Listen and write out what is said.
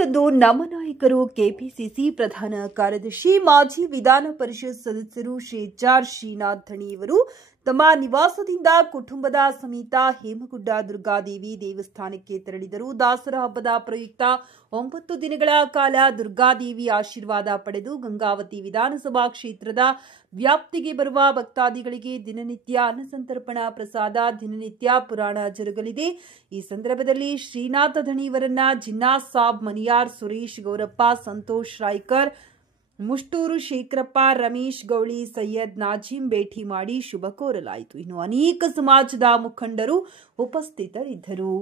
ದಿನದಂದು ನಮ್ಮ ನಾಯಕರು ಕೆಪಿಸಿಸಿ ಪ್ರಧಾನ ಕಾರ್ಯದರ್ಶಿ ಮಾಜಿ ವಿಧಾನ ಪರಿಷತ್ ಸದಸ್ಯರು ಶ್ರೀ ಎಚ್.ಆರ್. ಶ್ರೀನಾಥ್ ಧಣಿಯವರು ತಮ್ಮ ನಿವಾಸದಿಂದ ಕುಟುಂಬದ ಸಮೇತ ಹೇಮಗುಡ್ಡ ದುರ್ಗಾದೇವಿ ದೇವಸ್ಥಾನಕ್ಕೆ ತೆರಳಿದರು. ದಸರಾ ಹಬ್ಬದ ಪ್ರಯುಕ್ತ 9 ದಿನಗಳ ಕಾಲ ದುರ್ಗಾದೇವಿ ಆಶೀರ್ವಾದ ಪಡೆದು ಗಂಗಾವತಿ ವಿಧಾನಸಭಾ ಕ್ಷೇತ್ರದ ವ್ಯಾಪ್ತಿಗೆ ಬರುವ ಭಕ್ತಾದಿಗಳಿಗೆ ದಿನನಿತ್ಯ ಅನ್ನಸಂತರ್ಪಣಾ ಪ್ರಸಾದ, ದಿನನಿತ್ಯ ಪುರಾಣ ಜರುಗಲಿದೆ. ಈ ಸಂದರ್ಭದಲ್ಲಿ ಶ್ರೀನಾಥ ಧಣಿಯವರನ್ನ ಜಿನ್ನಾ ಸಾಬ್, ಮನಿಯಾರ್, ಸುರೇಶ್ ಗೌರಪ್ಪ, ಸಂತೋಷ್ ರಾಯ್ಕರ್, ಮುಷ್ಟೂರು ಶೇಖರಪ್ಪ, ರಮೇಶ್ ಗೌಳಿ, ಸೈಯದ್ ನಾಜಿಮ್ ಭೇಟಿ ಮಾಡಿ ಶುಭ ಕೋರಲಾಯಿತು. ಇನ್ನು ಅನೇಕ ಸಮಾಜದ ಮುಖಂಡರು ಉಪಸ್ಥಿತರಿದ್ದರು.